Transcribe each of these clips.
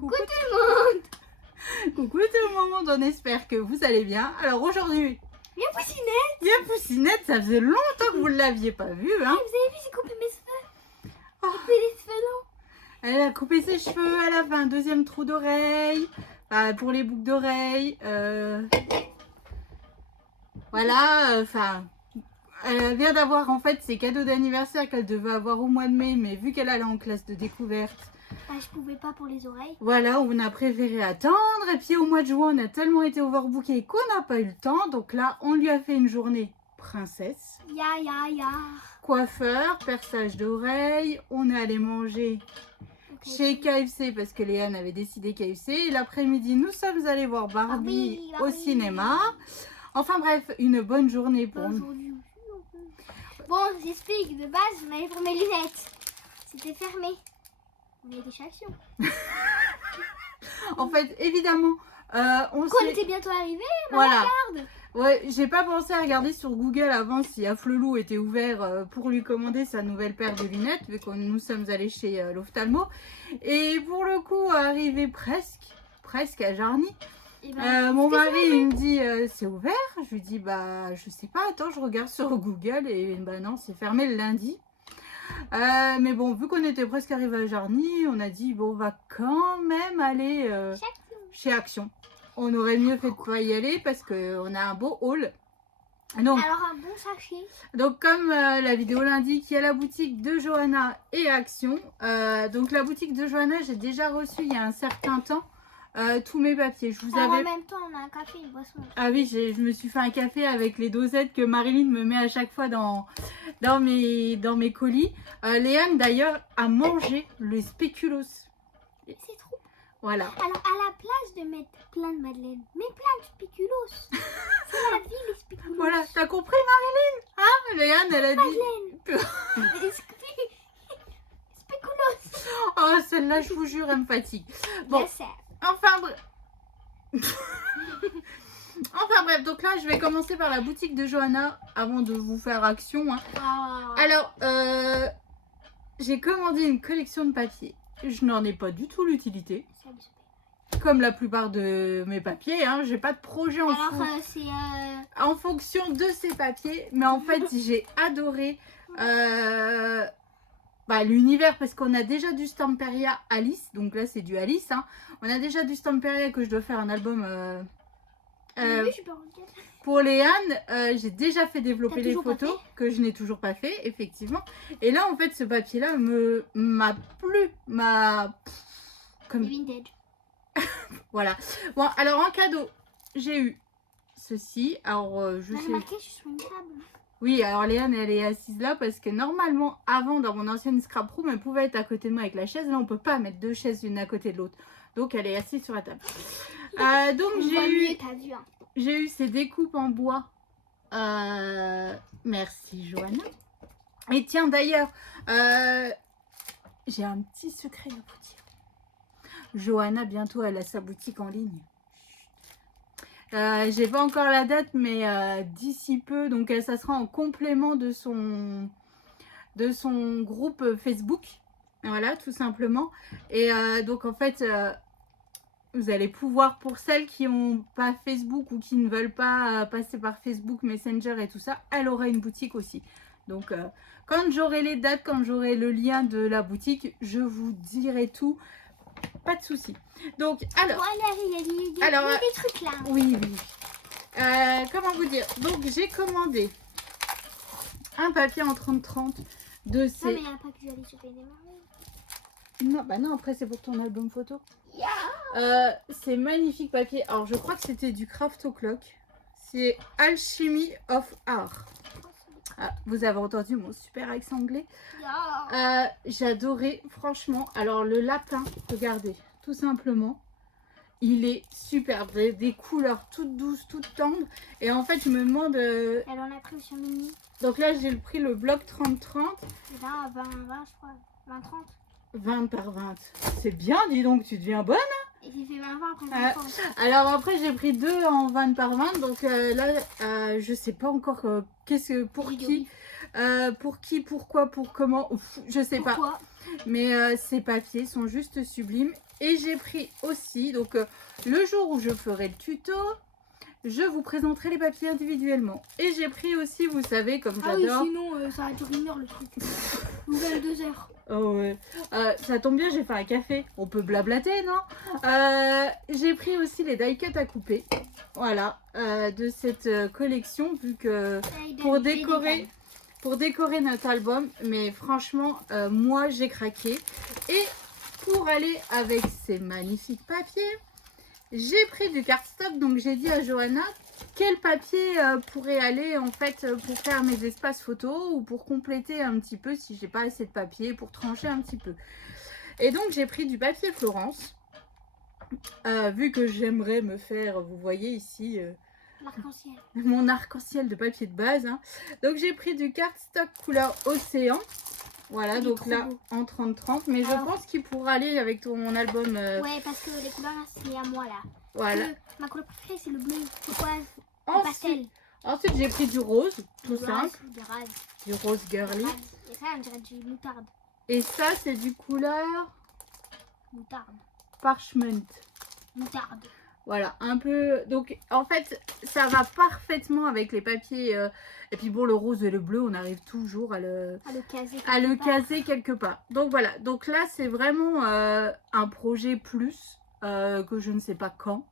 Coucou tout le monde. Coucou tout le monde, on espère que vous allez bien. Alors aujourd'hui, Il y a Poussinette. il y a Poussinette, ça faisait longtemps que vous ne l'aviez pas vue. Hein. Vous avez vu, j'ai coupé mes cheveux. Oh. J'ai coupé les cheveux longs. Elle a coupé ses cheveux, elle a fait un deuxième trou d'oreille, pour les boucles d'oreilles. Voilà, elle vient d'avoir en fait ses cadeaux d'anniversaire qu'elle devait avoir au mois de mai, mais vu qu'elle allait en classe de découverte, Je pouvais pas pour les oreilles. voilà, on a préféré attendre. Et puis au mois de juin, on a tellement été overbooké qu'on n'a pas eu le temps. Donc là, on lui a fait une journée princesse. Ya. Coiffeur, perçage d'oreilles. On est allé manger chez KFC parce que Léane avait décidé KFC. Et l'après-midi, nous sommes allés voir Barbie au cinéma. Enfin bref, une bonne journée pour nous. Aujourd'hui aussi. Bon, j'explique. De base, je m'avais pour mes lunettes. C'était fermé. Mais des actions. En fait, évidemment, on Quand on s'est... était bientôt arrivé, Voilà. regarde. Ouais, j'ai pas pensé à regarder sur Google avant si Afflelou était ouvert pour lui commander sa nouvelle paire de lunettes, vu que nous sommes allés chez l'ophtalmo. Et pour le coup, arrivé presque à Jarny, Et ben, mon mari il me dit c'est ouvert. Je lui dis bah je sais pas, attends, je regarde sur Google et bah non, c'est fermé le lundi. Mais bon, vu qu'on était presque arrivé à Jarny, on a dit bon, on va quand même aller chez Action. On aurait mieux fait de pas y aller parce qu'on a un beau hall. Donc, alors un bon sachet. donc comme la vidéo l'indique, il y a la boutique de Johanna et Action. Donc la boutique de Johanna, j'ai déjà reçu il y a un certain temps tous mes papiers. Je vous Alors, avais... en même temps, on a un café, une boisson. Ah oui, je me suis fait un café avec les dosettes que Marilyn me met à chaque fois dans mes colis. Léane d'ailleurs a mangé le spéculoos. C'est trop. Voilà. Alors, à la place de mettre plein de madeleines, mets plein de spéculoos. C'est la vie, les spéculoos. Voilà, t'as compris Marilyn? Hein? Léane, elle a dit... Madeleine. Spéculoos. Oh, celle-là, je vous jure, elle me fatigue. Bon, Yes, sir. enfin bref. Enfin bref, donc là, je vais commencer par la boutique de Johanna avant de vous faire Action. Hein. Ah. Alors, j'ai commandé une collection de papiers. Je n'en ai pas du tout l'utilité. Comme la plupart de mes papiers, hein, j'ai pas de projet en fonction de ces papiers. Mais en fait, j'ai adoré l'univers parce qu'on a déjà du Stamperia Alice. Donc là, c'est du Alice. Hein. On a déjà du Stamperia que je dois faire un album pour Léane. J'ai déjà fait développer les photos que je n'ai toujours pas fait, effectivement. Et là, en fait, ce papier-là m'a plu. Comme... vintage. Voilà. Bon, alors en cadeau, j'ai eu ceci. Alors, je sais... marqué, je suis sur une table. Oui, alors Léane, elle est assise là parce que normalement, avant, dans mon ancienne scrap room, elle pouvait être à côté de moi avec la chaise. Là, on peut pas mettre deux chaises l'une à côté de l'autre. Donc, elle est assise sur la table. Donc, j'ai eu ces découpes en bois. Merci, Johanna. Et tiens, d'ailleurs, j'ai un petit secret à vous dire. Johanna, bientôt, elle a sa boutique en ligne. J'ai pas encore la date, mais d'ici peu, donc ça sera en complément de son groupe Facebook. Voilà, tout simplement. Et donc, en fait, vous allez pouvoir, pour celles qui n'ont pas Facebook ou qui ne veulent pas passer par Facebook, Messenger et tout ça, elle aura une boutique aussi. Donc, quand j'aurai les dates, quand j'aurai le lien de la boutique, je vous dirai tout. Pas de souci. Donc, alors... Il y a des trucs là. Oui. Comment vous dire? Donc, j'ai commandé un papier en 30-30 de ces... Non, mais il n'y a pas que j'allais choper des marrons. Non, bah non, après c'est pour ton album photo. C'est magnifique papier. Alors, je crois que c'était du Craft O'Clock. C'est Alchemy of Art. Ah, vous avez entendu mon super accent anglais. J'adorais, franchement. Alors, le lapin, regardez, tout simplement. Il est superbe. Des couleurs toutes douces, toutes tendres. Et en fait, je me demande... Elle en a pris sur Mini. Donc là, j'ai pris le bloc 30-30. 20, je crois. 20-30. 20 par 20. C'est bien, dis donc, tu deviens bonne. Et j'ai fait 20 après 20. Alors après, j'ai pris 2 en 20 par 20. Donc là, je sais pas encore pour qui. Pour qui, pourquoi, pour comment, ouf, je sais pas. Pourquoi? Mais ces papiers sont juste sublimes. Et j'ai pris aussi, donc le jour où je ferai le tuto, je vous présenterai les papiers individuellement. Et j'ai pris aussi, vous savez, comme Ah oui, j'adore. sinon ça va durer 1 heure le truc. Nouvelle 2 heures. Oh ouais. Ça tombe bien, j'ai fait un café. On peut blablater, non? J'ai pris aussi les die cuts à couper. Voilà, de cette collection, vu que pour décorer notre album. Mais franchement, moi j'ai craqué. Et pour aller avec ces magnifiques papiers, j'ai pris du cardstock. Donc j'ai dit à Johanna quel papier pourrait aller en fait pour faire mes espaces photos ou pour compléter un petit peu si j'ai pas assez de papier, pour trancher un petit peu. Et donc j'ai pris du papier Florence. Vu que j'aimerais me faire, vous voyez ici, L'arc-en-ciel. mon arc-en-ciel de papier de base. Hein. Donc j'ai pris du cardstock couleur océan. Voilà, donc là beau. en 30-30. Mais Alors, je pense qu'il pourra aller avec ton album. Ouais, parce que les couleurs, c'est à moi là. Voilà. Ma couleur préférée, c'est le bleu. Pourquoi? Le Ensuite, pastel. ensuite j'ai pris du rose, tout Du simple. rose, du rose. Du rose girly. Et ça, on dirait du moutarde. Et ça, c'est du couleur Moutarde. parchment. Moutarde. Voilà, un peu. Donc, en fait, ça va parfaitement avec les papiers. Et puis, bon, le rose et le bleu, on arrive toujours à le caser quelque part. Donc, voilà. Donc là, c'est vraiment un projet plus que je ne sais pas quand.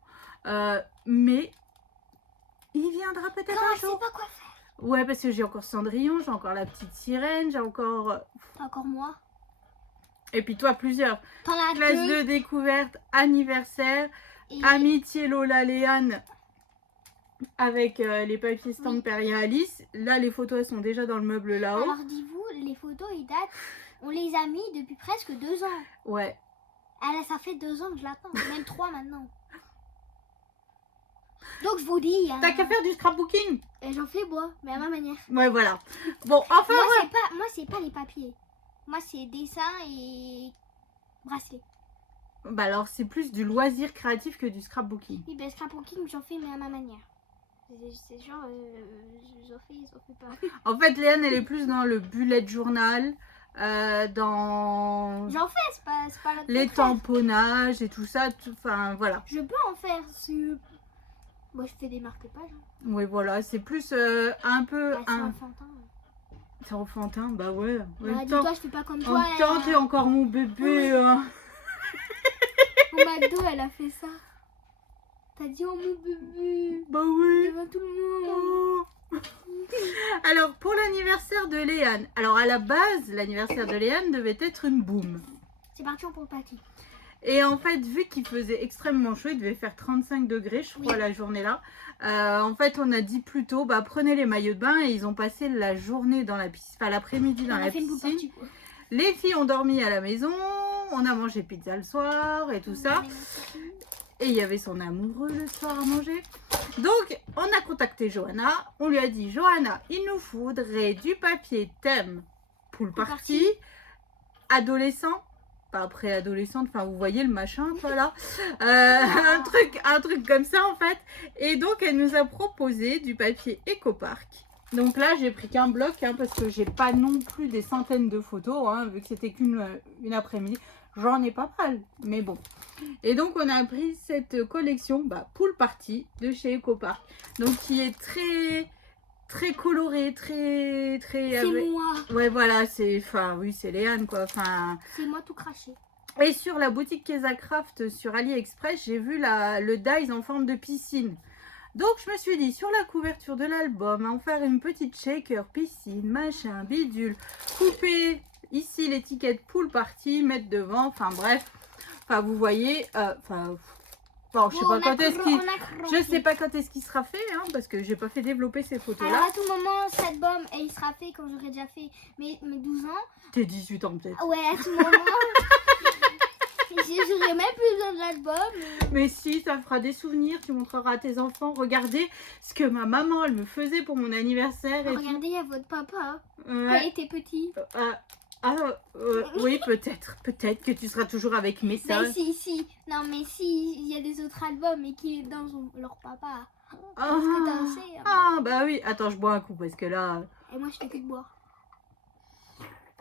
Mais il viendra peut-être un jour. Je sais pas quoi faire. Ouais, parce que j'ai encore Cendrillon, j'ai encore la petite sirène, j'ai encore. T'as encore moi. Et puis toi, plusieurs. T'en as Classe deux. de découverte, anniversaire, Et... amitié Lola Léane avec les papiers Stamperia Alice. Là, les photos, elles sont déjà dans le meuble là-haut. Alors, dis-vous, les photos, ils datent. On les a mis depuis presque 2 ans. Ouais. Alors, ça fait 2 ans que je l'attends. Même 3 maintenant. Donc, je vous dis. Hein, T'as qu'à faire du scrapbooking. et j'en fais bois, mais à ma manière. Ouais, voilà. Bon, enfin, ouais. Moi, c'est pas les papiers. Moi, c'est dessin et bracelet. Bah alors, c'est plus du loisir créatif que du scrapbooking. Oui, ben scrapbooking, j'en fais, mais à ma manière. C'est genre, j'en fais pas. En fait, Léane, elle est plus dans le bullet journal, dans J'en fais, c'est pas la les contraire. tamponnages et tout ça. Enfin, voilà. Je peux en faire. Moi, je fais des marque-pages. Hein. Oui, voilà. C'est plus un peu... Ah, c'est enfantin. C'est enfantin, bah ouais. En Bah, même temps, dis-toi, je fais pas comme en toi. même temps, t'es encore mon bébé. Hein. Au McDo, elle a fait ça. T'as dit, oh mon bébé. Bah oui. Devant tout le monde. Oh. Alors, pour l'anniversaire de Léane. Alors, à la base, l'anniversaire de Léane devait être une boum. C'est parti pour le pâté. Et en fait, vu qu'il faisait extrêmement chaud, il devait faire 35 degrés, je crois, la journée là. En fait, on a dit plus tôt, bah, prenez les maillots de bain et ils ont passé la journée dans la piscine, enfin l'après-midi dans la piscine. Les filles ont dormi à la maison, on a mangé pizza le soir et tout ça. Et il y avait son amoureux le soir à manger. Donc, on a contacté Johanna. On lui a dit, Johanna, il nous faudrait du papier thème pool party, adolescent. Pas préadolescente, enfin vous voyez le machin quoi là, un truc comme ça en fait. Et donc elle nous a proposé du papier Ecopark. Donc là j'ai pris qu'un bloc hein, parce que j'ai pas non plus des centaines de photos hein, vu que c'était qu'une après-midi. J'en ai pas mal, mais bon. Et donc on a pris cette collection Pool Party de chez Ecopark. Donc qui est très coloré, très... C'est moi. Ouais, voilà, c'est Léane, quoi. Enfin... C'est moi tout craché. Et sur la boutique Keza Craft sur AliExpress, j'ai vu le dies en forme de piscine. Donc, je me suis dit, sur la couverture de l'album, en faire une petite shaker, piscine, machin, bidule, couper ici l'étiquette Pool Party, mettre devant, enfin bref. Enfin, vous voyez, bon, je sais pas quand est-ce qu'il... Je sais pas quand est-ce qu'il sera fait, hein, parce que j'ai pas fait développer ces photos-là. Alors à tout moment, cet album, il sera fait quand j'aurai déjà fait mes 12 ans. T'es 18 ans peut-être. Ouais, à tout moment. J'aurai même plus besoin de l'album. Mais si, ça fera des souvenirs, tu montreras à tes enfants. Regardez ce que ma maman, elle me faisait pour mon anniversaire. Et regardez à votre papa, ouais. quand il était petit. Oui, peut-être que tu seras toujours avec mes soeurs. Mais si, non mais si, il y a des autres albums et qu'il est dans leur papa. Ah, bah oui, attends, je bois un coup parce que là... Et moi je fais que de boire.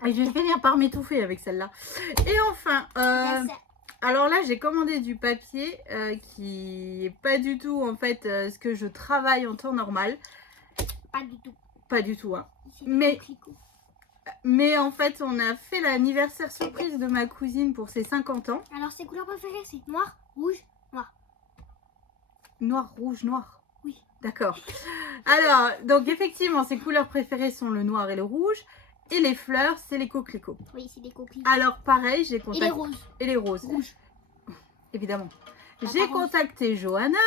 Et je vais finir par m'étouffer avec celle-là. Et enfin, alors là, j'ai commandé du papier qui est pas du tout en fait ce que je travaille en temps normal. Pas du tout. Pas du tout, hein. C'est des coquelicots. Mais en fait, on a fait l'anniversaire surprise de ma cousine pour ses 50 ans. Alors, ses couleurs préférées, c'est noir, rouge, noir. Noir, rouge, noir. Oui. D'accord. Alors, donc effectivement, ses couleurs préférées sont le noir et le rouge. Et les fleurs, c'est les coquelicots. Oui, c'est des coquelicots. Alors, pareil, j'ai Et contacté... les roses. Et les roses. Rouges. Évidemment. Ah, J'ai pas rose. contacté Johanna.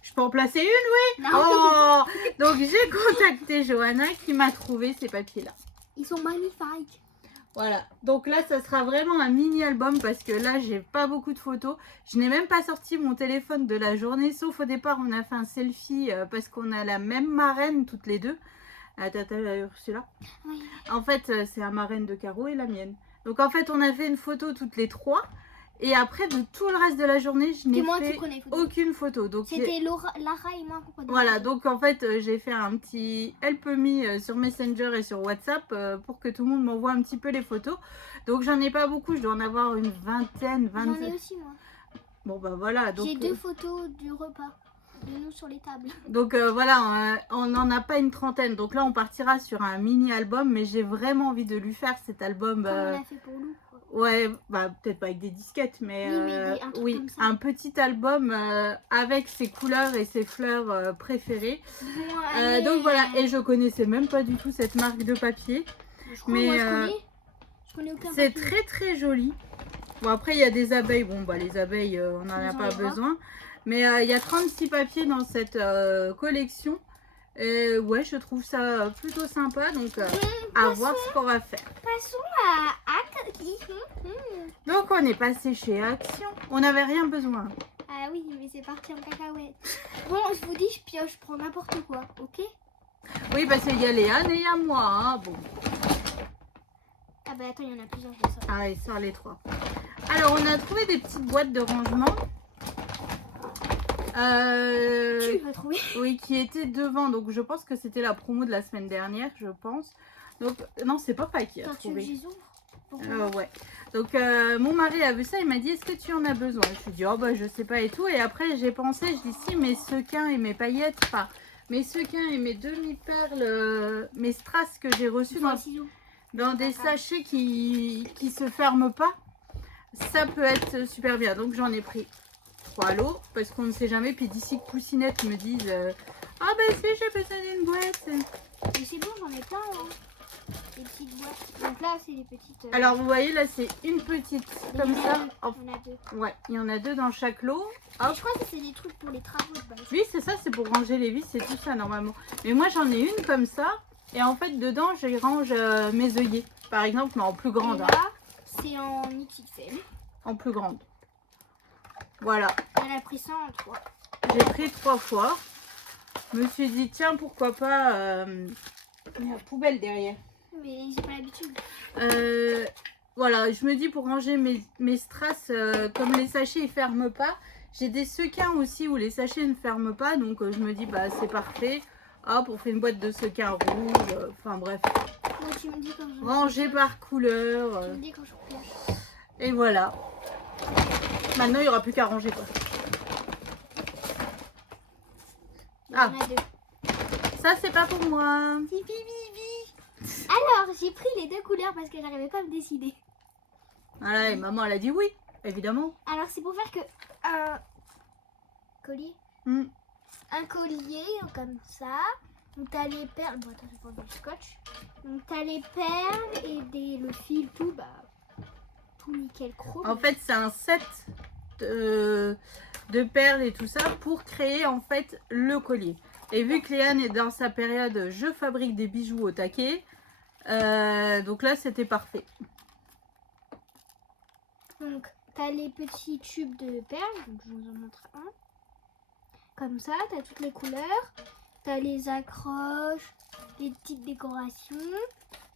Je peux en placer une? Non. Oh. Donc, j'ai contacté Johanna qui m'a trouvé ces papiers-là. Ils sont magnifiques. Voilà, donc là ça sera vraiment un mini album parce que là j'ai pas beaucoup de photos. Je n'ai même pas sorti mon téléphone de la journée, sauf au départ on a fait un selfie parce qu'on a la même marraine toutes les deux. Attends, Ursula. Oui. En fait c'est la marraine de Caro et la mienne. Donc en fait on a fait une photo toutes les trois et après de tout le reste de la journée je n'ai fait aucune photo. Donc c'était Lara et moi qui prenons. voilà, donc en fait j'ai fait un petit help me sur Messenger et sur WhatsApp pour que tout le monde m'envoie un petit peu les photos. Donc j'en ai pas beaucoup, je dois en avoir une vingtaine, 25. J'en ai aussi moi. Bon bah voilà. J'ai 2 photos du repas de nous sur les tables. Donc voilà, on n'en a pas une trentaine. Donc là on partira sur un mini album, mais j'ai vraiment envie de lui faire cet album. Comme on a fait pour nous. Ouais, bah peut-être pas avec des disquettes, mais, oui, oui, un petit album avec ses couleurs et ses fleurs préférées. Bon, donc voilà, et je connaissais même pas du tout cette marque de papier. Je crois, moi, je connais aucun c'est papier. très très joli. Bon après il y a des abeilles, bon bah les abeilles on n'en a pas besoin. Mais il y a 36 papiers dans cette collection. Et ouais, je trouve ça plutôt sympa, donc à voir ce qu'on va faire. Passons à Donc on est passé chez Action. On n'avait rien besoin. Ah oui, mais c'est parti en cacahuète. Bon, je vous dis, je pioche, je prends n'importe quoi, ok? Oui, parce qu'il y a Léane et il y a moi. Hein. Bon. Ah bah attends, il y en a plusieurs, je sais. Ah, il sort les trois. Alors, on a trouvé des petites boîtes de rangement. Tu l'as trouvé? Oui, qui étaient devant. Donc, je pense que c'était la promo de la semaine dernière, je pense. Donc, non, c'est papa qui a trouvé. Tu les ouais. Donc, mon mari a vu ça, il m'a dit, est-ce que tu en as besoin? Je lui ai dit, oh bah, je sais pas et tout. Et après, j'ai pensé, je dis, si, mes sequins et mes paillettes, enfin, mes sequins et mes demi-perles, mes strass que j'ai reçus dans des sachets qui se ferment pas, ça peut être super bien. Donc, j'en ai pris 3 lots parce qu'on ne sait jamais. Puis d'ici que Coussinette me dise ah ben si j'ai besoin d'une boîte. Mais c'est bon, j'en ai plein hein. Des petites boîtes. Donc là c'est des petites. Alors vous voyez là c'est une petite comme ça. Il y en a 2. Ouais, il y en a 2 dans chaque lot. Je crois que c'est des trucs pour les travaux de base. Oui c'est ça, c'est pour ranger les vis, c'est tout ça normalement. Mais moi j'en ai une comme ça. Et en fait dedans je range mes œillets. Par exemple mais en plus grande. Et là c'est en XXL. En plus grande. Voilà. Elle a pris ça en 3. J'ai pris 3 fois. Je me suis dit, tiens, pourquoi pas. Il y a la poubelle derrière. Mais j'ai pas l'habitude. Voilà, je me dis pour ranger mes strass, comme les sachets ils ferment pas. J'ai des sequins aussi où les sachets ne ferment pas. Donc je me dis, bah c'est parfait. Hop, on fait une boîte de sequins rouges. Enfin bref. Moi, tu me dis quand je Rangé par couleur. Tu me dis quand je pioche. Et voilà. Maintenant, il n'y aura plus qu'à ranger quoi. Ah. Il y en a 2. Ça, c'est pas pour moi. Alors, j'ai pris les 2 couleurs parce que j'arrivais pas à me décider. Voilà, et maman, elle a dit oui, évidemment. Alors, c'est pour faire que un collier. Un collier, comme ça. Donc, t'as les perles. Bon, attends, je vais prendre du scotch. Donc, t'as les perles et le fil, tout, bah, tout nickel chrome. En fait, c'est un set de perles et tout ça pour créer en fait le collier. Et vu que Léane est dans sa période je fabrique des bijoux au taquet, donc là c'était parfait. Donc t'as les petits tubes de perles, donc je vous en montre un. Comme ça, t'as toutes les couleurs, t'as les accroches, les petites décorations,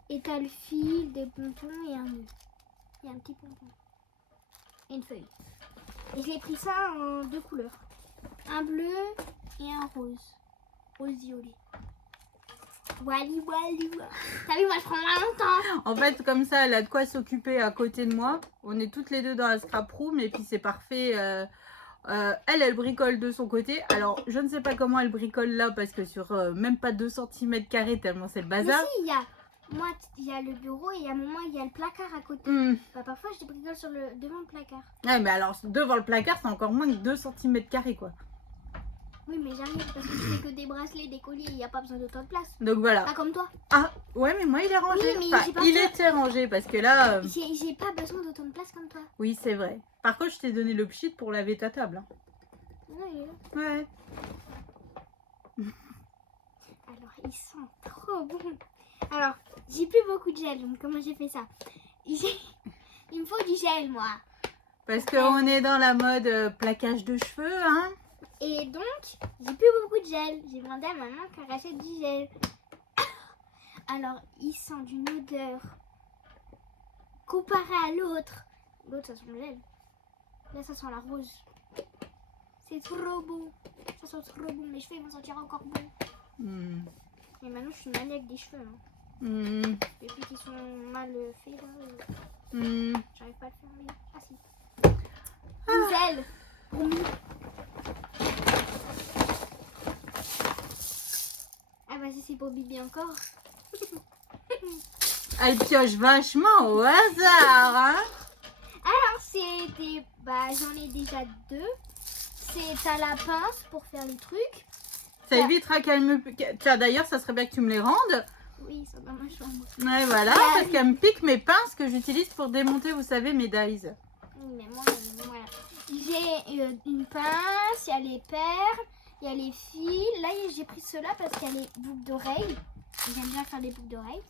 et t'as le fil, des pompons et un nœud. Et un petit pompon. Et une feuille. Et j'ai pris ça en 2 couleurs. Un bleu et un rose. Rose violet. Wally. T'as vu, moi je prends moins longtemps. En fait, comme ça, elle a de quoi s'occuper à côté de moi. On est toutes les deux dans la scrap room et puis c'est parfait. Elle bricole de son côté. Alors, je ne sais pas comment elle bricole là parce que sur même pas 2 cm² tellement c'est le Mais bazar. si, il y a le bureau et il y a le placard à côté. Bah, parfois je bricole devant le placard. Ouais, mais alors devant le placard, c'est encore moins que 2 cm² quoi. Oui, mais j'arrive parce que je fais que des bracelets, des colliers, il n'y a pas besoin d'autant de place. Donc voilà. Pas comme toi. Ah, ouais, mais moi il est rangé. Oui, mais Enfin, j'ai pas il besoin- était rangé parce que là. J'ai pas besoin d'autant de place comme toi. Oui, c'est vrai. Par contre, je t'ai donné le pchit pour laver ta table. Hein. Non, il est là. Ouais. Alors, il sent trop bon. Alors, j'ai plus beaucoup de gel, donc comment j'ai fait ça? Il me faut du gel, moi. Parce qu'on est dans la mode plaquage de cheveux, hein. Et donc, j'ai plus beaucoup de gel. J'ai demandé à maman qu'elle rachète du gel. Alors, il sent d'une odeur comparée à l'autre. L'autre, ça sent le gel. Là, ça sent la rose. C'est trop beau. Ça sent trop bon. Mes cheveux ils vont sentir encore bon. Et maintenant, je suis maniaque des cheveux. Hein. Depuis qu'ils sont mal faits, là, j'arrive pas à le faire. Mais... Ah si. Nouvelle pour nous. Ah vas-y, c'est pour Bibi encore. Elle pioche vachement au hasard, hein. Alors, c'était... Bah, j'en ai déjà 2. C'est à la pince pour faire les trucs. Ça évitera qu'elle me... Tiens, d'ailleurs, ça serait bien que tu me les rendes. Oui, ça dans ma chambre. Ouais, voilà, parce qu'elle me pique mes pinces que j'utilise pour démonter, vous savez, mes dies. Oui, mais moi, voilà. J'ai une pince, il y a les perles, il y a les fils. Là, j'ai pris ceux-là parce qu'il y a les boucles d'oreilles. J'aime bien faire des boucles d'oreilles.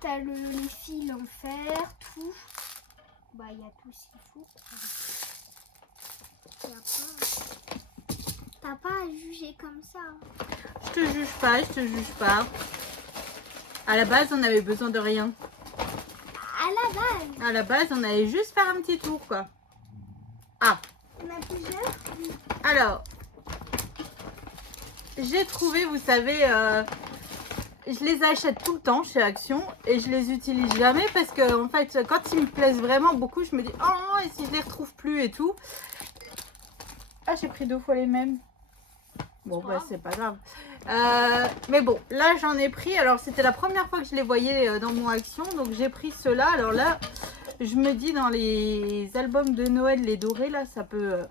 T'as les fils en fer, tout. Bah, il y a tout ce qu'il faut. T'as pas à juger comme ça. Je te juge pas, je te juge pas. À la base, on avait besoin de rien. À la base. À la base, on allait juste faire un petit tour, quoi. Ah, On a plusieurs. alors, j'ai trouvé, vous savez, je les achète tout le temps chez Action et je les utilise jamais parce que, en fait, quand ils me plaisent vraiment beaucoup, je me dis, oh, et si je les retrouve plus et tout. Ah, j'ai pris 2 fois les mêmes. Bon, bah, c'est pas grave. Mais bon, là, j'en ai pris. Alors, c'était la première fois que je les voyais dans mon Action. Donc, j'ai pris ceux-là. Alors là, je me dis, dans les albums de Noël, les dorés, là, ça peut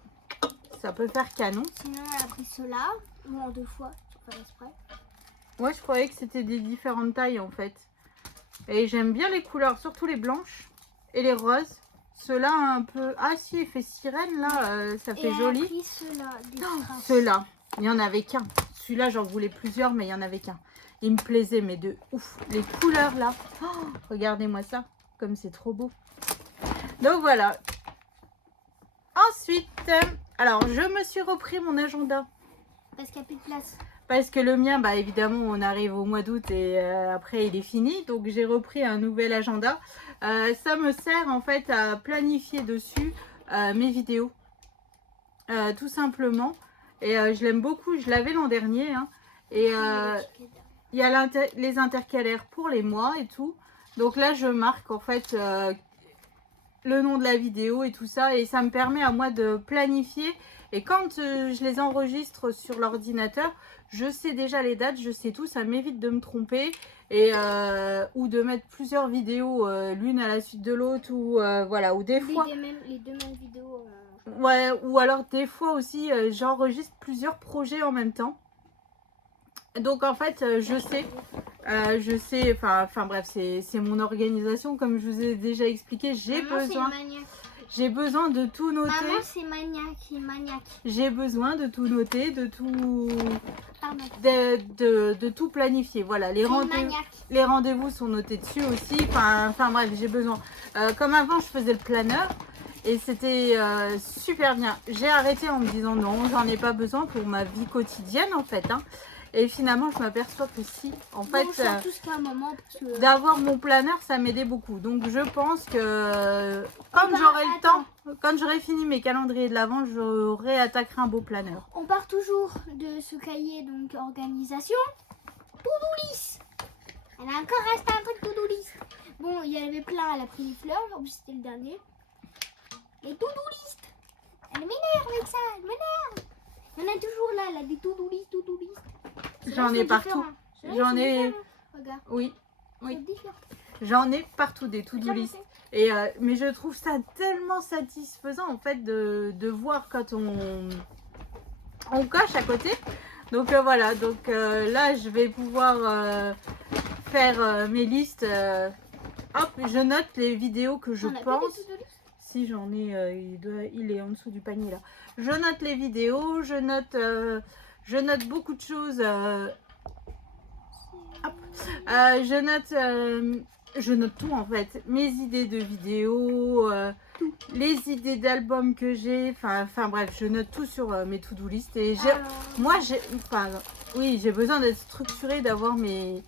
faire canon. Sinon, elle a pris ceux-là. Ou en 2 fois, c'est pas exprès. Moi, je croyais que c'était des différentes tailles, en fait. Et j'aime bien les couleurs, surtout les blanches et les roses. Ceux-là, un peu... Ah, si, effet sirène, là, ça fait joli. Elle a pris ceux-là. Ceux-là, il n'y en avait qu'un. Celui-là, j'en voulais plusieurs, mais il n'y en avait qu'un. Il me plaisait, mais de ouf. Les couleurs, là. Oh, regardez-moi ça. Comme c'est trop beau. Donc, voilà. Ensuite, alors, je me suis repris mon agenda. Parce qu'il n'y a plus de place. Parce que le mien, bah évidemment, on arrive au mois d'août et après, il est fini. Donc, j'ai repris un nouvel agenda. Ça me sert, en fait, à planifier dessus mes vidéos. Tout simplement. Et je l'aime beaucoup. Je l'avais l'an dernier. Hein. Et il y a les intercalaires pour les mois et tout. Donc là, je marque, en fait, le nom de la vidéo et tout ça. Et ça me permet à moi de planifier. Et quand je les enregistre sur l'ordinateur, je sais déjà les dates, je sais tout, ça m'évite de me tromper et ou de mettre plusieurs vidéos l'une à la suite de l'autre ou voilà, ou des fois les deux mêmes vidéos. ouais, ou alors des fois aussi j'enregistre plusieurs projets en même temps. Donc en fait, je sais, enfin bref, c'est mon organisation comme je vous ai déjà expliqué, j'ai besoin de tout noter. Maman, c'est maniaque. J'ai besoin de tout noter, de tout, Pardon. de tout planifier. Voilà, les rendez-vous sont notés dessus aussi. Enfin bref, j'ai besoin. Comme avant, je faisais le planeur et c'était super bien. J'ai arrêté en me disant non, j'en ai pas besoin pour ma vie quotidienne en fait. Hein. Et finalement, je m'aperçois que si, en fait, d'avoir mon planeur, ça m'aidait beaucoup. Donc, je pense que comme j'aurai le temps, quand j'aurai fini mes calendriers de l'Avent, je réattaquerai un beau planeur. On part toujours de ce cahier, donc organisation, to-do list. Elle a encore resté un truc to-do list. Bon, il y avait plein, elle a pris les fleurs, en plus c'était le dernier. Les to-do list. Elle m'énerve avec ça, elle m'énerve. Il y en a toujours là, des to-do list, to-do list. J'en ai partout. J'en ai... Regarde. Oui, C'est oui. différent. J'en ai partout des to-do list. Et mais je trouve ça tellement satisfaisant en fait de voir quand on coche à côté. Donc voilà, donc là je vais pouvoir faire mes listes. Hop, je note les vidéos que je On a fait pense. des to-do list. Si j'en ai, il est en dessous du panier là. Je note les vidéos, je note beaucoup de choses. Hop. Je note tout en fait. Mes idées de vidéos, les idées d'albums que j'ai. Enfin bref, je note tout sur mes to-do list. Et j'ai besoin d'être structurée, d'avoir mes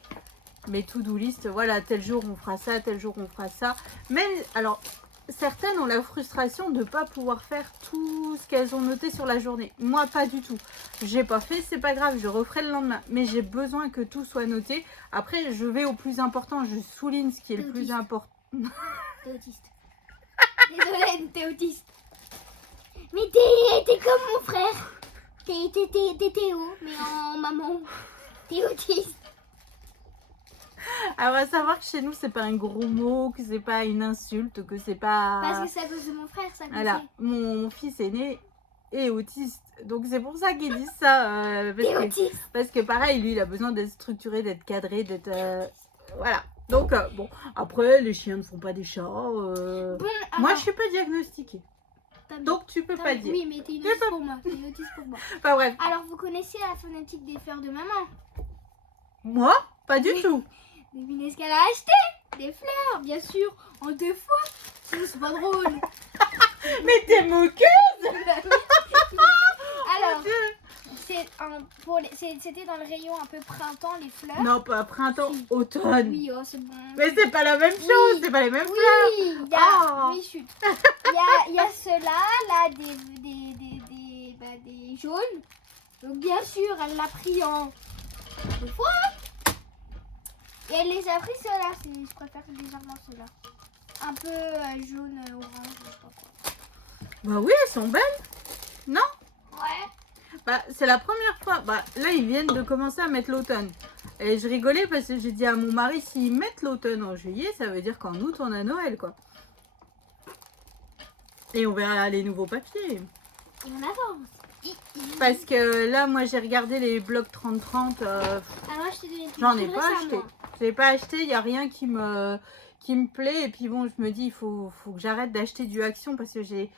to-do list. Voilà, tel jour on fera ça, tel jour on fera ça. Mais alors, certaines ont la frustration de ne pas pouvoir faire tout ce qu'elles ont noté sur la journée. Moi, pas du tout. J'ai pas fait, c'est pas grave, je referai le lendemain. Mais j'ai besoin que tout soit noté. Après, je vais au plus important. Je souligne ce qui est le plus important. T'es autiste. Désolée, t'es autiste. Mais t'es comme mon frère. T'es Théo, mais en maman. T'es autiste. On va savoir que chez nous, c'est pas un gros mot, que c'est pas une insulte, que c'est pas... Parce que c'est à cause de mon frère, ça que Voilà, mon fils aîné est autiste. Donc c'est pour ça qu'ils disent ça. T'es autiste. Parce que pareil, lui, il a besoin d'être structuré, d'être cadré, d'être... voilà. Donc, bon, après, les chiens ne font pas des chats. Bon, Moi, alors, je suis pas diagnostiquée. Donc, tu peux pas dire. Oui, mais t'es une autiste pour moi. T'es une autiste pour moi. Enfin, bref. Alors, vous connaissez la phonétique des fleurs de maman? Moi, pas du tout. Devinez ce qu'elle a acheté? Des fleurs, bien sûr, en 2 fois. Sinon, c'est pas drôle. Mais t'es moqueuse. Alors, c'était dans le rayon un peu printemps, les fleurs. Non, pas printemps, Si. automne. Oui, oh, c'est bon. Mais c'est pas la même chose, c'est pas les mêmes fleurs. Oui, il y a, Oh. oui, chut. Il y a ceux-là, là, des jaunes. Donc, bien sûr, elle l'a pris en 2 fois. Et elle les a pris ceux-là. Je préfère légèrement ceux-là. Un peu jaune, orange, je sais pas quoi. Bah oui, elles sont belles. Non? Ouais. Bah, c'est la première fois. Bah, là, ils viennent de commencer à mettre l'automne. Et je rigolais parce que j'ai dit à mon mari, s'ils mettent l'automne en juillet, ça veut dire qu'en août, on a Noël, quoi. Et on verra les nouveaux papiers. Et on avance. Parce que là, moi, j'ai regardé les blocs 30-30. Alors, je t'ai donné J'en ai tout pas récemment. acheté. Je n'ai pas acheté, il n'y a rien qui me plaît. Et puis bon, je me dis, il faut que j'arrête d'acheter du Action parce que j'ai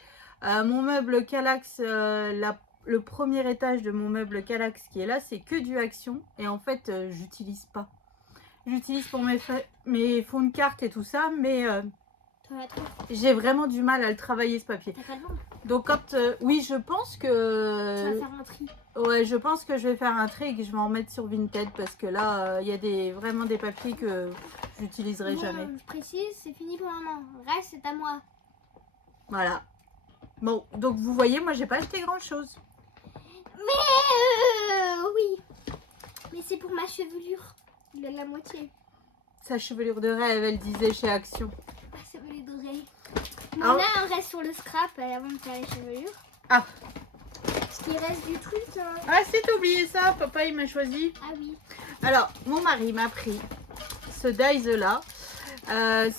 mon meuble Calax, le premier étage de mon meuble Calax qui est là, c'est que du Action. Et en fait, j'utilise pas. J'utilise pour mes fonds de carte et tout ça, mais T'en as trop. j'ai vraiment du mal à le travailler ce papier. T'as pas le vendre. Donc quand, oui, je pense Tu que... vas faire un tri. Ouais, je pense que je vais faire un tri et que je vais en mettre sur Vinted parce que là, il y a vraiment des papiers que j'utiliserai Bon, jamais. je précise, c'est fini pour maman. Le reste, c'est à moi. Voilà. Bon, donc vous voyez, moi, j'ai pas acheté grand-chose. Mais oui. Mais c'est pour ma chevelure. Il a la moitié. Sa chevelure de rêve, elle disait chez Action. Ma chevelure dorée. Bon, Ah. là, on reste sur le scrap avant de faire les chevelures. Ah, Ce qui reste du truc. ah si t'as oublié ça, papa, il m'a choisi. Ah oui. Alors, mon mari m'a pris ce dies là.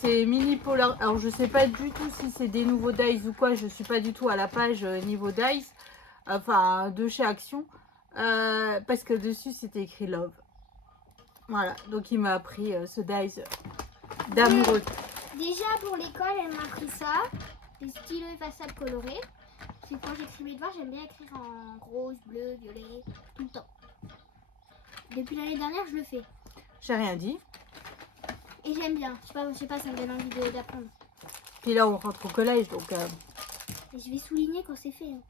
C'est mini polar. Alors, je sais pas du tout si c'est des nouveaux dies ou quoi. Je suis pas du tout à la page niveau dies. Enfin, de chez Action. Parce que dessus, c'était écrit Love. Voilà. Donc, il m'a pris ce dies d'amoureux. Déjà, pour l'école, elle m'a pris ça. Des stylos effaçables colorés. C'est quand j'écris mes devoirs, j'aime bien écrire en rose, bleu, violet, tout le temps. Depuis l'année dernière, je le fais. J'ai rien dit. Et j'aime bien. Je sais pas, ça me donne envie d'apprendre. Puis là, on rentre au collège. Donc, Et je vais souligner quand c'est fait. Hein.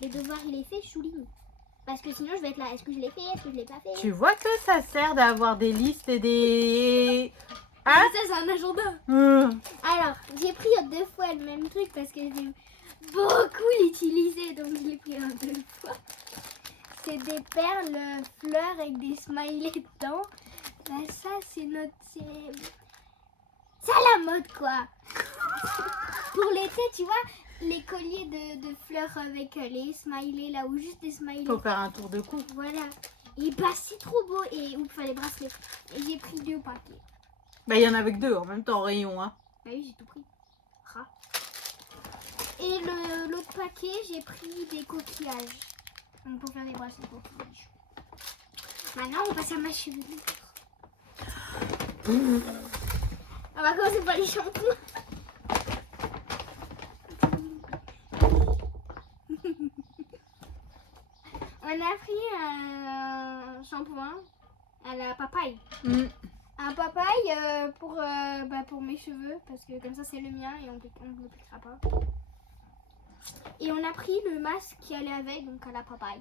Les devoirs, il est fait, je souligne. Parce que sinon, je vais être là. Est-ce que je l'ai fait? Est-ce que je l'ai pas fait? tu vois que ça sert d'avoir des listes et des... Hein? Ça, c'est un agenda. Hum. Alors, j'ai pris en 2 fois le même truc parce que je vais beaucoup l'utiliser. Donc, je l'ai pris en 2 fois. c'est des perles fleurs avec des smileys dedans. Bah, ça, c'est notre... C'est à la mode, quoi. Pour l'été, tu vois, les colliers de fleurs avec les smileys, là, ou juste des smileys. Faut faire un tour de cou. Voilà. Et bah, c'est trop beau. Et ouf, les bracelets. Et j'ai pris 2 paquets. Bah, il y en avait que 2 en même temps en rayon, hein. Bah oui, j'ai tout pris. Ah. Et l'autre paquet, j'ai pris des coquillages. Donc, pour faire des bracelets coquillages. Maintenant, on passe à ma chevelure. On va commencer par les shampoings. On a pris un shampoing à la papaye. Un papaye pour mes cheveux, parce que comme ça c'est le mien et on ne le piquera pas. Et on a pris le masque qui allait avec, donc à la papaye.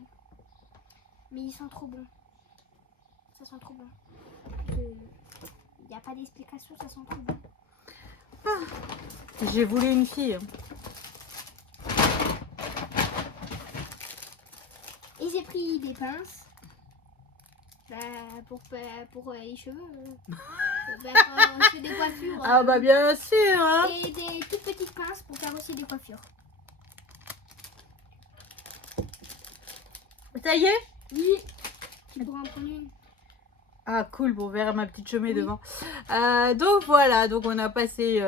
Mais ils sont trop bons. Ça sent trop bon. Il n'y a pas d'explication, ça sent trop bon. J'ai voulu une fille. Et j'ai pris des pinces. Bah, pour les cheveux. Quand on fait des coiffures. Ah bah bien sûr, hein. Et des toutes petites pinces pour faire aussi des coiffures. Ça y est? Oui. Tu pourras en prendre une. Ah cool, pour verra ma petite chemise Oui. devant. Donc voilà, donc on a passé...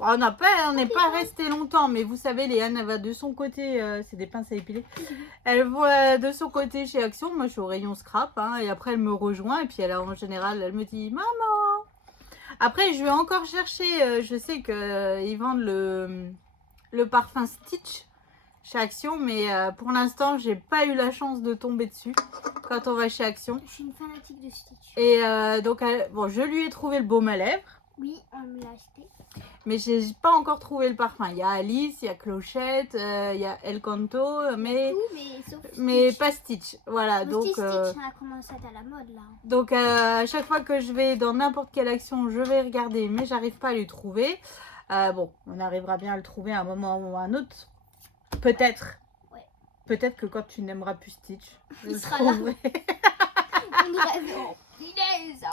On n'est pas resté longtemps, mais vous savez, Léane, elle va de son côté, c'est des pinces à épiler. Elle va de son côté chez Action, moi je suis au rayon scrap, hein, et après elle me rejoint, et puis elle, en général, elle me dit « Maman !» Après, je vais encore chercher, je sais qu'ils vendent le parfum Stitch chez Action, mais pour l'instant, j'ai pas eu la chance de tomber dessus quand on va chez Action. Je suis une fanatique de Stitch. Et donc, bon, je lui ai trouvé le baume à lèvres. Oui, on me l'a acheté. Mais j'ai pas encore trouvé le parfum. Il y a Alice, il y a Clochette, il y a El Canto, mais Sauf Stitch. pas Stitch. Voilà, donc Stitch a commencé à être à la mode là. donc à chaque fois que je vais dans n'importe quelle Action, je vais regarder, mais j'arrive pas à le trouver. Bon, on arrivera bien à le trouver à un moment ou à un autre. Peut-être. Ouais. Peut-être que quand tu n'aimeras plus Stitch, je Il le sera là. trouverai. On rêve. Punaise.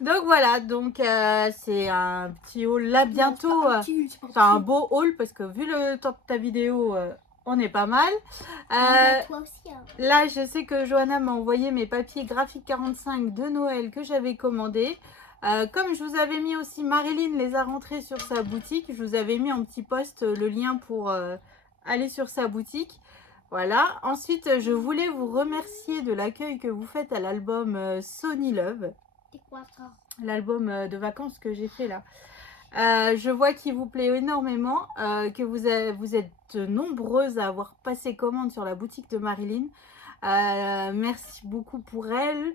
Donc voilà, donc c'est un petit haul là bientôt. C'est C'est un beau haul parce que vu le temps de ta vidéo, on est pas mal. Toi aussi. Hein. Là, je sais que Johanna m'a envoyé mes papiers graphiques 45 de Noël que j'avais commandés. Comme je vous avais mis aussi, Marilyn les a rentrés sur sa boutique. Je vous avais mis en petit post le lien pour aller sur sa boutique. Voilà. Ensuite, je voulais vous remercier de l'accueil que vous faites à l'album Sony Love. T'es quoi, toi? L'album de vacances que j'ai fait là. Je vois qu'il vous plaît énormément, que vous êtes nombreuses à avoir passé commande sur la boutique de Marilyn. Merci beaucoup pour elle.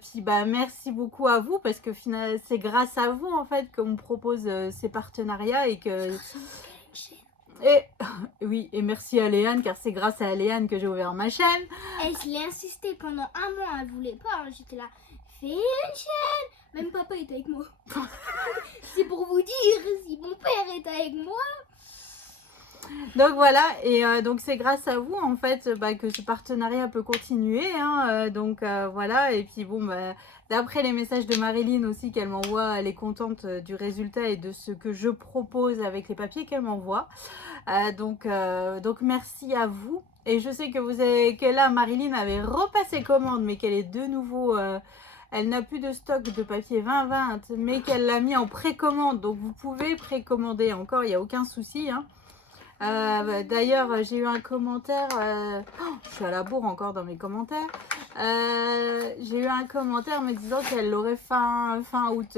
Puis bah merci beaucoup à vous parce que finalement c'est grâce à vous en fait qu'on me propose ces partenariats et que... Et oui, et merci à Léane car c'est grâce à Léane que j'ai ouvert ma chaîne. Et je l'ai insisté pendant un mois, elle voulait pas. Hein. J'étais là, fais une chaîne. Même papa était avec moi. C'est pour vous dire, si mon père est avec moi. Donc voilà, et donc c'est grâce à vous en fait que ce partenariat peut continuer. Hein, donc voilà, et puis bon, d'après les messages de Marilyn aussi qu'elle m'envoie, elle est contente du résultat et de ce que je propose avec les papiers qu'elle m'envoie. Donc merci à vous. Et je sais que là, Marilyn avait repassé commande, mais qu'elle est de nouveau... elle n'a plus de stock de papier 2020, mais qu'elle l'a mis en précommande. Donc vous pouvez précommander encore, il n'y a aucun souci. Hein. D'ailleurs, j'ai eu un commentaire, je suis à la bourre encore dans mes commentaires, j'ai eu un commentaire me disant qu'elle l'aurait fin août.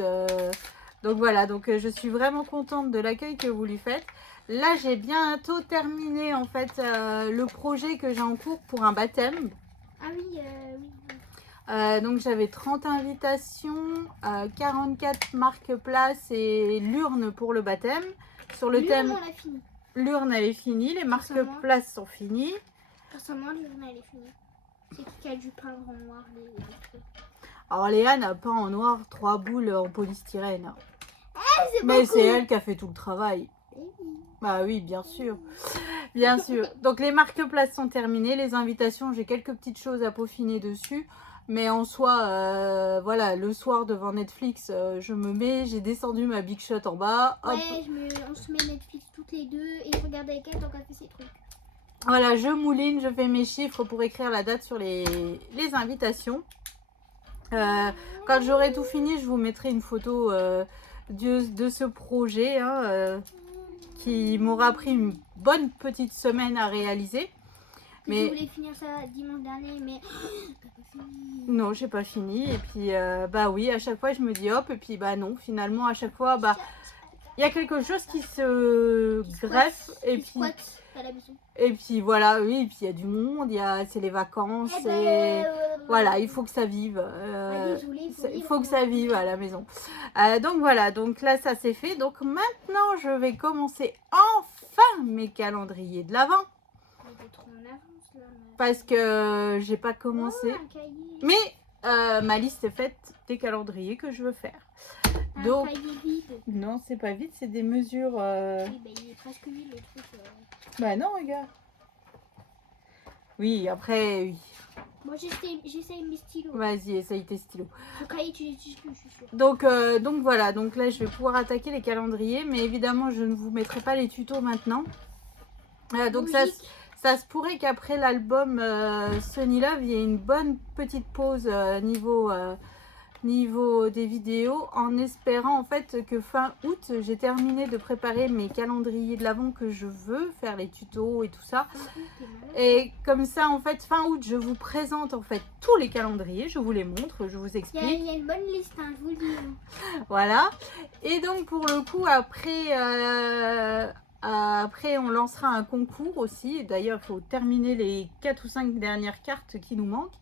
Donc voilà, donc je suis vraiment contente de l'accueil que vous lui faites. Là, j'ai bientôt terminé en fait le projet que j'ai en cours pour un baptême. Ah oui, oui. Donc j'avais 30 invitations, 44 marque-places et l'urne pour le baptême. Sur le thème... on l'a fini. L'urne, elle est finie. Les marque-places sont finies. Personnellement, l'urne, elle est finie. C'est qui a dû peindre en noir les trucs. Alors, Léane a peint en noir 3 boules en polystyrène. Ah, mais c'est elle qui a fait tout le travail. Oui. Bah oui, bien sûr. Bien sûr. Donc les marque-places sont terminées. Les invitations, j'ai quelques petites choses à peaufiner dessus. Mais en soi, voilà, le soir devant Netflix, je me mets, j'ai descendu ma Big Shot en bas. Hop. Ouais, on se met Netflix toutes les deux et je regarde avec elle tant qu'elle fait ses trucs. Voilà, je mouline, je fais mes chiffres pour écrire la date sur les invitations. Quand j'aurai tout fini, je vous mettrai une photo de ce projet hein, qui m'aura pris une bonne petite semaine à réaliser. Mais... Je voulais finir ça dimanche dernier, mais t'as pas fini. Non, j'ai pas fini. Et puis, bah oui, à chaque fois, je me dis hop. Et puis, bah non, finalement, à chaque fois, bah il y a quelque chose qui se greffe. Et puis, à la maison. Et puis voilà, oui, et puis il y a du monde, c'est les vacances, voilà, il faut que ça vive. Il faut que ça vive à la maison. Donc voilà, donc là ça c'est fait. Donc maintenant je vais commencer enfin mes calendriers de l'Avent. Parce que j'ai pas commencé. Mais ma liste est faite des calendriers que je veux faire. Donc, non, c'est pas vide, c'est des mesures. Oui, bah, il est presque vide le truc. Bah non, regarde. Oui, après, oui. Moi, j'essaye mes stylos. Vas-y, essaye tes stylos. Le cahier, tu l'utilises plus, je suis sûre. Donc voilà, donc là, je vais pouvoir attaquer les calendriers. Mais évidemment, je ne vous mettrai pas les tutos maintenant. Donc ça se pourrait qu'après l'album Sunny Love, il y ait une bonne petite pause niveau des vidéos, en espérant en fait que fin août j'ai terminé de préparer mes calendriers de l'Avent que je veux faire, les tutos et tout ça, et comme ça en fait fin août je vous présente en fait tous les calendriers, je vous les montre, je vous explique. Il y a une bonne liste, hein, je vous le dis. Voilà, et donc pour le coup après on lancera un concours aussi. D'ailleurs il faut terminer les 4 ou 5 dernières cartes qui nous manquent.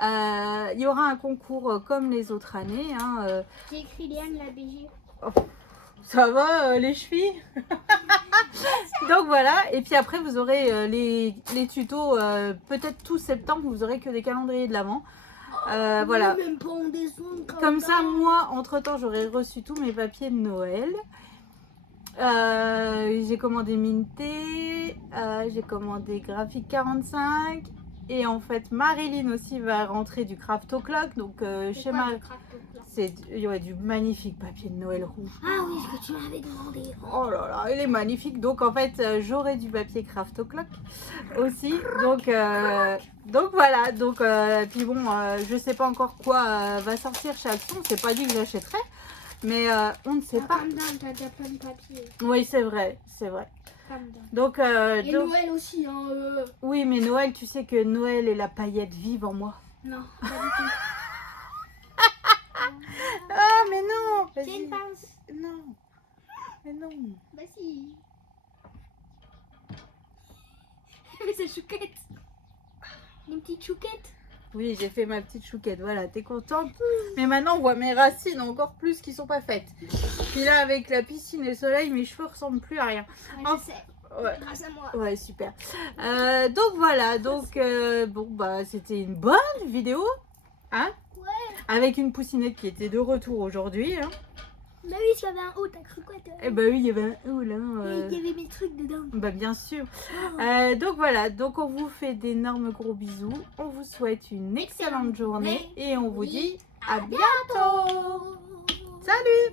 Il y aura un concours comme les autres années. Hein, J'ai écrit Léane la BG. Oh, ça va les chevilles. Donc voilà. Et puis après vous aurez les tutos. Peut-être tout septembre vous aurez que des calendriers de l'Avent. Voilà. Même pas en décembre, comme ça moi entre temps j'aurai reçu tous mes papiers de Noël. J'ai commandé Minté. J'ai commandé Graphique 45. Et en fait, Marilyn aussi va rentrer du Craft O'Clock. Donc, chez Marilyn, il y aurait du magnifique papier de Noël rouge. Ah oui, ce que tu m'avais demandé. Oh là là, il est magnifique. Donc, en fait, j'aurai du papier Craft O'Clock aussi. Donc voilà. Donc, puis bon, je sais pas encore quoi va sortir chez Action. C'est pas dit que j'achèterai. Mais on ne sait pas. T'as déjà plein de papiers. Oui, c'est vrai, c'est vrai. Donc, et Noël aussi. Hein, Oui, mais Noël, tu sais que Noël et la paillette vivent en moi. Non, pas du tout. Ah, mais non. J'ai une pince. Non. Mais non. Bah si. Mais c'est chouquette. Une petite chouquette. Oui, j'ai fait ma petite chouquette. Voilà, t'es contente. Mais maintenant, on voit mes racines encore plus qui sont pas faites. Puis là, avec la piscine et le soleil, mes cheveux ressemblent plus à rien. Ouais, je sais. Ouais. Grâce à moi. Ouais, super. Donc voilà. Donc, bon, bah, c'était une bonne vidéo. Hein? Ouais. Avec une poussinette qui était de retour aujourd'hui. Hein. Bah oui, s'il y avait un haut, t'as cru quoi toi? Eh bah oui, il y avait un haut là. Il y avait mes trucs dedans. Bah bien sûr. Oh. Donc voilà, donc on vous fait d'énormes gros bisous. On vous souhaite une excellente journée et on vous dit à bientôt. Salut!